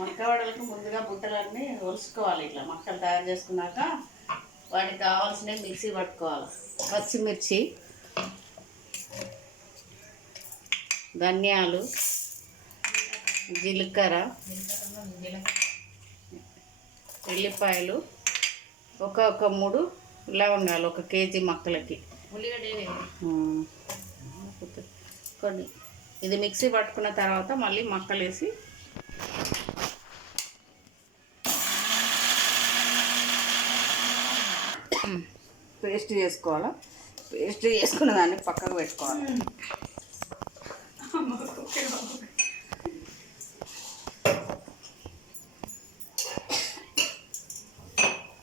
మక్కవడలకు ముందుగా బుట్టలన్నీ ఒలుసుకోవాలి. ఇట్లా మక్కలు తయారు చేసుకున్నాక వాటికి కావాల్సినవి మిక్సీ పట్టుకోవాలి. పచ్చిమిర్చి, ధనియాలు, జీలకర్ర, ఎల్లిపాయలు, ఒక 3 లవంగాలు 1 కేజీ మక్కలకి. కొన్ని ఇది మిక్సీ పట్టుకున్న తర్వాత మళ్ళీ మక్కలు వేసి పేస్ట్ చేసుకోవాలి. పేస్ట్ చేసుకున్న దాన్ని పక్కకు పెట్టుకోవాలి.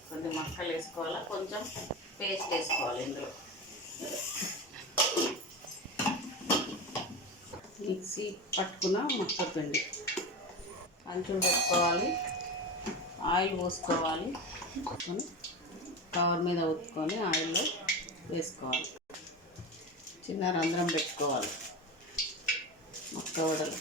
కొంచెం మక్కలు వేసుకోవాలి, కొంచెం పేస్ట్ వేసుకోవాలి. ఇందులో మిక్సీ పట్టుకున్న మక్క పిండి అంచులు పెట్టుకోవాలి. ఆయిల్ పోసుకోవాలి. కవర్ మీద ఉత్తుకొని ఆయిల్లో వేసుకోవాలి. చిన్న రంధ్రం పెట్టుకోవాలి మక్క వడలు.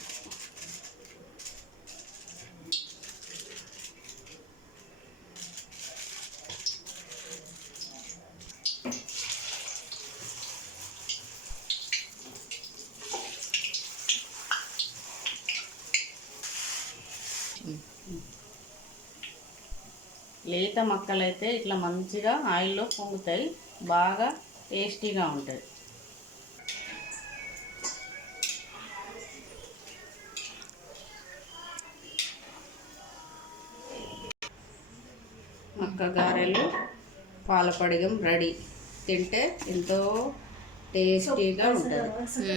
లేత మక్కలైతే ఇట్లా మంచిగా ఆయిల్లో పొంగుతాయి, బాగా టేస్టీగా ఉంటుంది. మక్క గారెలు పాలపడిగం రెడీ. తింటే ఎంతో టేస్టీగా ఉంటుంది.